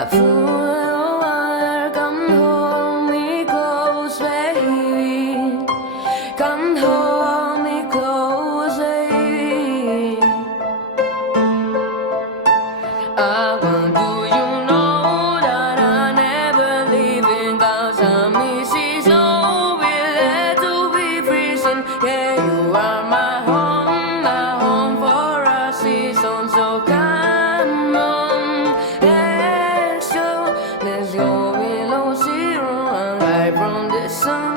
I flew over, come hold me close, baby. Come hold me close, baby. I want you know that I never leaving, 'cause I miss you so. We're there to be freezing. Yeah, you are my home for a season. So come on, let's go below zero and right from the sun.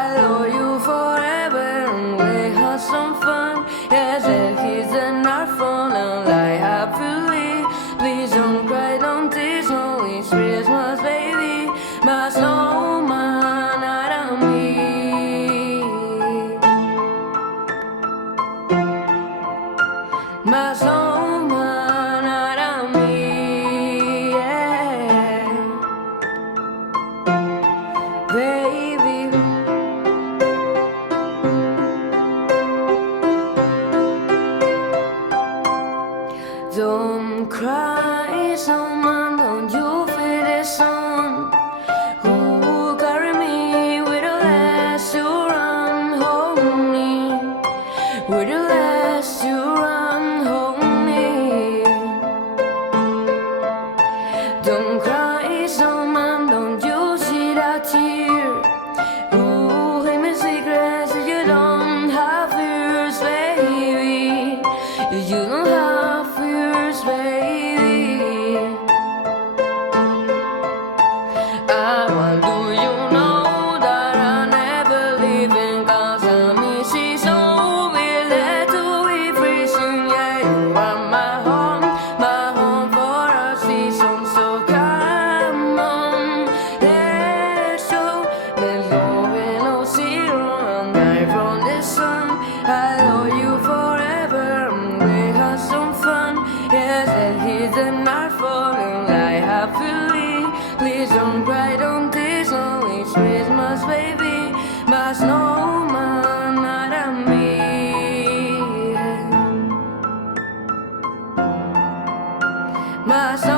I love you forever and we have some fun. Yes, the kids are not fun and life happily. Please don't cry, don't tease, no, it's Christmas, baby. My snowman, not on me. My snowman, not on me, yeah. Baby, don't cry, someone, don't you feel the sun? Who carry me with the last you run, hold me. With the last you run, hold me. Don't cry, someone, don't you see that tear? Who hid me secrets if you don't have fears, baby? You don't have fears, baby. I want you know that I never leaving, 'cause I miss you so. We're there to be freezing. Yeah, you are my home for a season. So come on, let's go below zero and right from the sun. I love you forever and we have some fun. Yes, the kids are not falling like happily. Please don't cry, don't tease, no, it's Christmas, baby. My snowman, not on me. My snowman.